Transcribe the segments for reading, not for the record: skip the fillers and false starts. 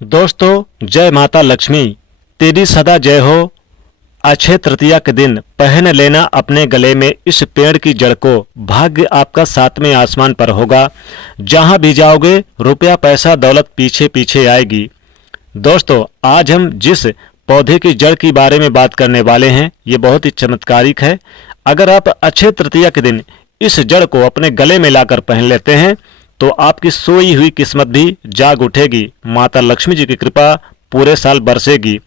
दोस्तों, जय माता लक्ष्मी, तेरी सदा जय हो। अक्षय तृतीया के दिन पहन लेना अपने गले में इस पेड़ की जड़ को। भाग्य आपका सातवें आसमान पर होगा। जहां भी जाओगे रुपया पैसा दौलत पीछे पीछे आएगी। दोस्तों, आज हम जिस पौधे की जड़ के बारे में बात करने वाले हैं ये बहुत ही चमत्कारिक है। अगर आप अक्षय तृतीया के दिन इस जड़ को अपने गले में लाकर पहन लेते हैं तो आपकी सोई हुई किस्मत भी जाग उठेगी। माता लक्ष्मी जी की कृपा पूरे साल बरसेगी।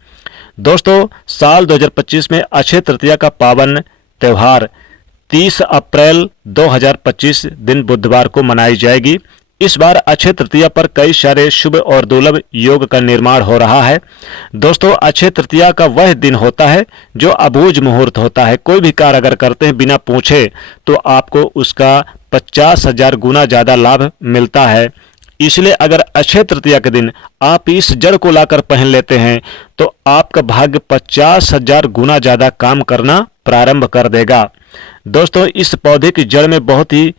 दोस्तों, साल 2025 में अक्षय तृतीया का पावन त्यौहार 30 अप्रैल 2025 दिन बुधवार को मनाई जाएगी। इस बार अक्षय तृतीया पर कई सारे शुभ और दुर्लभ योग का निर्माण हो रहा है। दोस्तों, अक्षय तृतीया का वह दिन होता है जो अबूझ मुहूर्त होता है। कोई भी कार्य अगर करते हैं बिना पूछे तो आपको उसका 50,000 गुना ज्यादा लाभ मिलता है। इसलिए अगर अक्षय तृतीया के दिन आप इस जड़ को लाकर पहन लेते हैं तो आपका भाग्य 50,000 गुना ज्यादा काम करना प्रारंभ कर देगा। दोस्तों, इस पौधे की जड़ में बहुत ही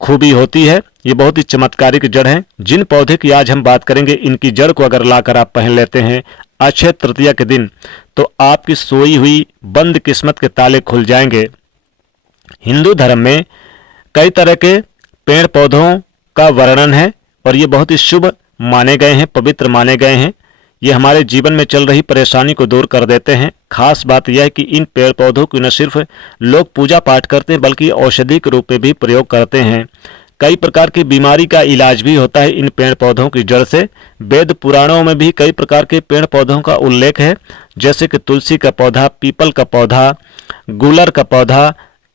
खूबी होती है। ये बहुत ही चमत्कारिक जड़ है। जिन पौधे की आज हम बात करेंगे इनकी जड़ को अगर लाकर आप पहन लेते हैं अक्षय तृतीया के दिन तो आपकी सोई हुई बंद किस्मत के ताले खुल जाएंगे। हिंदू धर्म में कई तरह के पेड़ पौधों का वर्णन है और ये बहुत ही शुभ माने गए हैं, पवित्र माने गए हैं। ये हमारे जीवन में चल रही परेशानी को दूर कर देते हैं। खास बात यह है कि इन पेड़ पौधों की न सिर्फ लोग पूजा पाठ करते हैं बल्कि औषधि के रूप में भी प्रयोग करते हैं। कई प्रकार की बीमारी का इलाज भी होता है इन पेड़ पौधों की जड़ से। वेद पुराणों में भी कई प्रकार के पेड़ पौधों का उल्लेख है, जैसे कि तुलसी का पौधा, पीपल का पौधा, गूलर का पौधा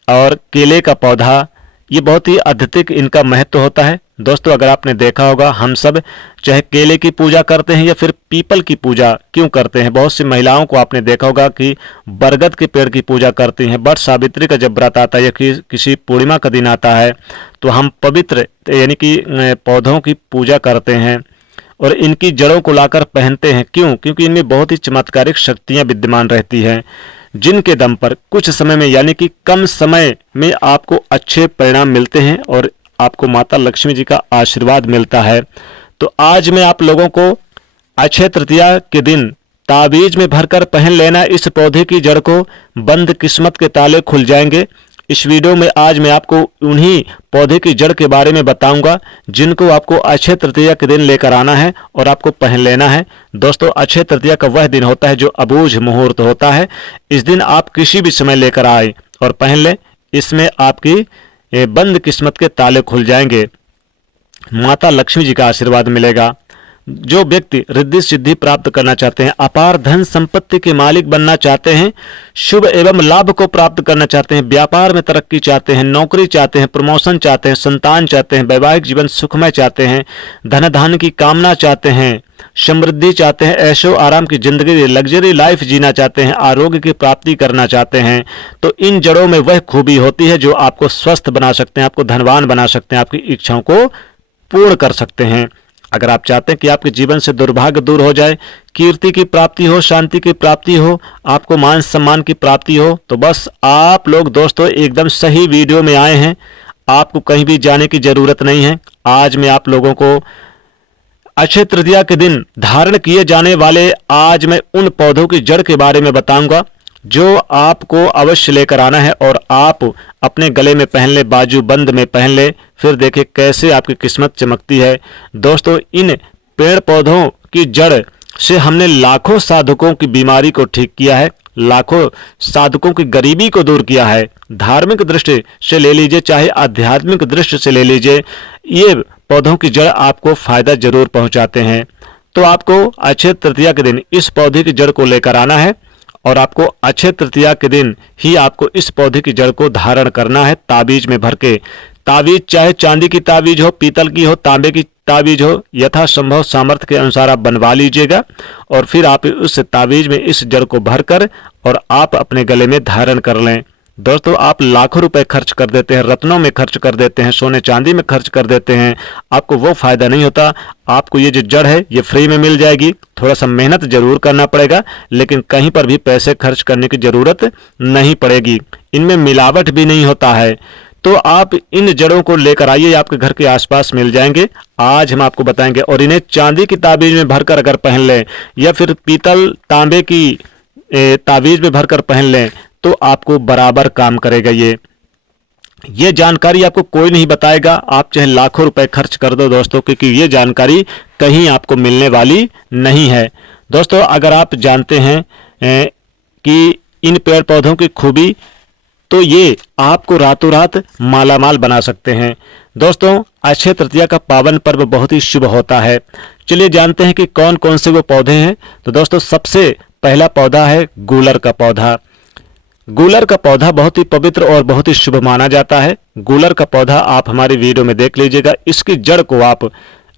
और केले का पौधा। ये बहुत ही अत्यधिक इनका महत्व होता है। दोस्तों, अगर आपने देखा होगा हम सब चाहे केले की पूजा करते हैं या फिर पीपल की पूजा क्यों करते हैं। बहुत सी महिलाओं को आपने देखा होगा कि बरगद के पेड़ की पूजा करती हैं। बट सावित्री का जब व्रत आता है या किसी पूर्णिमा का दिन आता है तो हम पवित्र यानी कि पौधों की पूजा करते हैं और इनकी जड़ों को लाकर पहनते हैं। क्यों? क्योंकि इनमें बहुत ही चमत्कारिक शक्तियां विद्यमान रहती हैं, जिनके दम पर कुछ समय में यानी कि कम समय में आपको अच्छे परिणाम मिलते हैं और आपको माता लक्ष्मी जी का आशीर्वाद मिलता है। तो आज मैं आप लोगों को अक्षय तृतीया के दिन ताबीज में भरकर पहन लेना इस पौधे की जड़ को, बंद किस्मत के ताले खुल जाएंगे। इस वीडियो में आज मैं आपको उन्हीं पौधे की जड़ के बारे में बताऊंगा जिनको आपको अक्षय तृतीया के दिन लेकर आना है और आपको पहन लेना है। दोस्तों, अक्षय तृतीया का वह दिन होता है जो अबूझ मुहूर्त होता है। इस दिन आप किसी भी समय लेकर आए और पहन लें। इसमें आपकी बंद किस्मत के ताले खुल जाएंगे, माता लक्ष्मी जी का आशीर्वाद मिलेगा। जो व्यक्ति रिद्धि सिद्धि प्राप्त करना चाहते हैं, अपार धन संपत्ति के मालिक बनना चाहते हैं, शुभ एवं लाभ को प्राप्त करना चाहते हैं, व्यापार में तरक्की चाहते हैं, नौकरी चाहते हैं, प्रमोशन चाहते हैं, संतान चाहते हैं, वैवाहिक जीवन सुखमय चाहते हैं, धन धान्य की कामना चाहते हैं, समृद्धि चाहते हैं, ऐशो आराम की जिंदगी लग्जरी लाइफ जीना चाहते हैं, आरोग्य की प्राप्ति करना चाहते हैं, तो इन जड़ों में वह खूबी होती है जो आपको स्वस्थ बना सकते हैं, आपको धनवान बना सकते हैं, आपकी इच्छाओं को पूर्ण कर सकते हैं। अगर आप चाहते हैं कि आपके जीवन से दुर्भाग्य दूर हो जाए, कीर्ति की प्राप्ति हो, शांति की प्राप्ति हो, आपको मान सम्मान की प्राप्ति हो, तो बस आप लोग दोस्तों एकदम सही वीडियो में आए हैं। आपको कहीं भी जाने की जरूरत नहीं है। आज मैं आप लोगों को अक्षय तृतीया के दिन धारण किए जाने वाले आज मैं उन पौधों की जड़ के बारे में बताऊंगा जो आपको अवश्य लेकर आना है और आप अपने गले में पहन ले, बाजू बंद में पहन ले, फिर देखें कैसे आपकी किस्मत चमकती है। दोस्तों, इन पेड़ पौधों की जड़ से हमने लाखों साधकों की बीमारी को ठीक किया है, लाखों साधकों की गरीबी को दूर किया है। धार्मिक दृष्टि से ले लीजिए चाहे आध्यात्मिक दृष्टि से ले लीजिए, ये पौधों की जड़ आपको फायदा जरूर पहुंचाते हैं। तो आपको अक्षय तृतीया के दिन इस पौधे की जड़ को लेकर आना है और आपको अक्षय तृतीया के दिन ही आपको इस पौधे की जड़ को धारण करना है ताबीज में भर के। ताबीज चाहे चांदी की ताबीज हो, पीतल की हो, तांबे की ताबीज हो, यथासंभव सामर्थ्य के अनुसार आप बनवा लीजिएगा और फिर आप उस ताबीज में इस जड़ को भरकर और आप अपने गले में धारण कर लें। दोस्तों, आप लाखों रुपए खर्च कर देते हैं, रत्नों में खर्च कर देते हैं, सोने चांदी में खर्च कर देते हैं, आपको वो फायदा नहीं होता। आपको ये जो जड़ है ये फ्री में मिल जाएगी। थोड़ा सा मेहनत जरूर करना पड़ेगा लेकिन कहीं पर भी पैसे खर्च करने की जरूरत नहीं पड़ेगी। इनमें मिलावट भी नहीं होता है। तो आप इन जड़ों को लेकर आइए, आपके घर के आसपास मिल जाएंगे। आज हम आपको बताएंगे, और इन्हें चांदी की ताबीज में भरकर अगर पहन लें या फिर पीतल तांबे की ताबीज में भरकर पहन लें तो आपको बराबर काम करेगा। ये जानकारी आपको कोई नहीं बताएगा, आप चाहे लाखों रुपए खर्च कर दो दोस्तों, क्योंकि ये जानकारी कहीं आपको मिलने वाली नहीं है। दोस्तों, अगर आप जानते हैं कि इन पेड़ पौधों की खूबी, तो ये आपको रातों रात मालामाल बना सकते हैं। दोस्तों, अक्षय तृतीया का पावन पर्व बहुत ही शुभ होता है। चलिए जानते हैं कि कौन कौन से वो पौधे हैं। तो दोस्तों, सबसे पहला पौधा है गूलर का पौधा। गूलर का पौधा बहुत ही पवित्र और बहुत ही शुभ माना जाता है। गूलर का पौधा आप हमारी वीडियो में देख लीजिएगा। इसकी जड़ को आप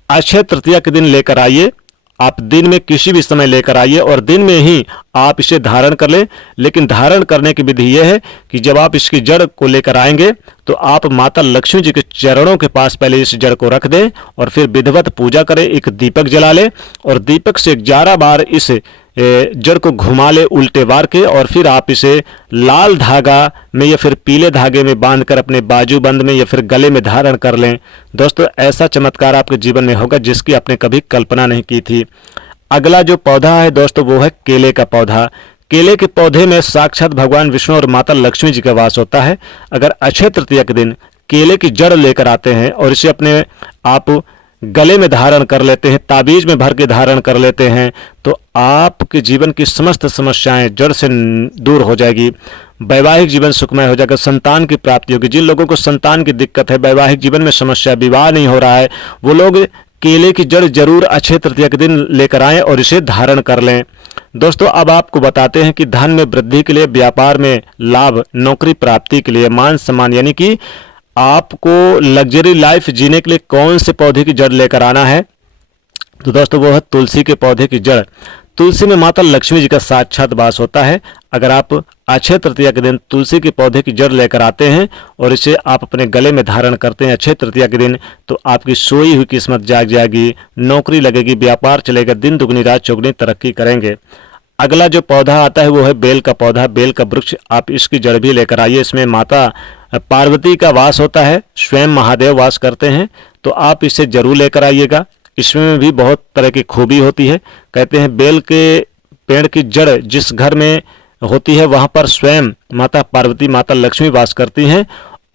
अक्षय तृतीया के दिन लेकर आइए, आप दिन में किसी भी समय लेकर आइए और दिन में ही आप इसे धारण कर लें। लेकिन धारण करने की विधि यह है कि जब आप इसकी जड़ को लेकर आएंगे तो आप माता लक्ष्मी जी के चरणों के पास पहले इस जड़ को रख दें और फिर विधिवत पूजा करें, एक दीपक जला लें और दीपक से 11 बार इस जड़ को घुमा ले उल्टे वार के, और फिर आप इसे लाल धागा में या फिर पीले धागे में बांधकर अपने बाजूबंद में या फिर गले में धारण कर लें। दोस्तों, ऐसा चमत्कार आपके जीवन में होगा जिसकी आपने कभी कल्पना नहीं की थी। अगला जो पौधा है दोस्तों वो है केले का पौधा। केले के पौधे में साक्षात भगवान विष्णु और माता लक्ष्मी जी का वास होता है। अगर अक्षय तृतीया के दिन केले की जड़ लेकर आते हैं और इसे अपने आप गले में धारण कर लेते हैं, ताबीज में भर के धारण कर लेते हैं, तो आपके जीवन की समस्त समस्याएं जड़ से दूर हो जाएगी। वैवाहिक जीवन सुखमय हो जाएगा, संतान की प्राप्ति होगी। जिन लोगों को संतान की दिक्कत है, वैवाहिक जीवन में समस्या, विवाह नहीं हो रहा है, वो लोग केले की जड़ जरूर अक्षय तृतीया के दिन लेकर आएं और इसे धारण कर लें। दोस्तों, अब आपको बताते हैं कि धन में वृद्धि के लिए, व्यापार में लाभ, नौकरी प्राप्ति के लिए, मान सम्मान यानी कि आपको लग्जरी लाइफ जीने के लिए कौन से पौधे की जड़ लेकर आना है। तो दोस्तों, वो है तुलसी के पौधे की जड़। तुलसी में माता लक्ष्मी जी का साक्षात वास होता है। अगर आप अक्षय तृतीया के दिन तुलसी के पौधे की जड़ लेकर आते हैं और इसे आप अपने गले में धारण करते हैं अक्षय तृतीया के दिन, तो आपकी सोई हुई किस्मत जाग जाएगी, नौकरी लगेगी, व्यापार चलेगा, दिन दुगनी रात चौगुनी तरक्की करेंगे। अगला जो पौधा आता है वो है बेल का पौधा, बेल का वृक्ष। आप इसकी जड़ भी लेकर आइए। इसमें माता पार्वती का वास होता है, स्वयं महादेव वास करते हैं, तो आप इसे जरूर लेकर आइएगा। इसमें भी बहुत तरह की खूबी होती है। कहते हैं बेल के पेड़ की जड़ जिस घर में होती है वहां पर स्वयं माता पार्वती, माता लक्ष्मी वास करती हैं,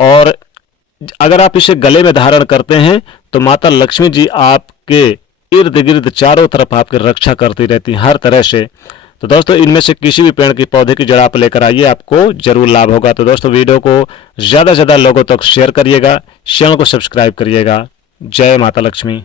और अगर आप इसे गले में धारण करते हैं तो माता लक्ष्मी जी आपके इर्द गिर्द चारों तरफ आपकी रक्षा करती रहती हैं हर तरह से। तो दोस्तों, इनमें से किसी भी पेड़ के पौधे की जड़ आप लेकर आइए, आपको जरूर लाभ होगा। तो दोस्तों, वीडियो को ज़्यादा से ज़्यादा लोगों तक शेयर करिएगा, चैनल को सब्सक्राइब करिएगा। जय माता लक्ष्मी।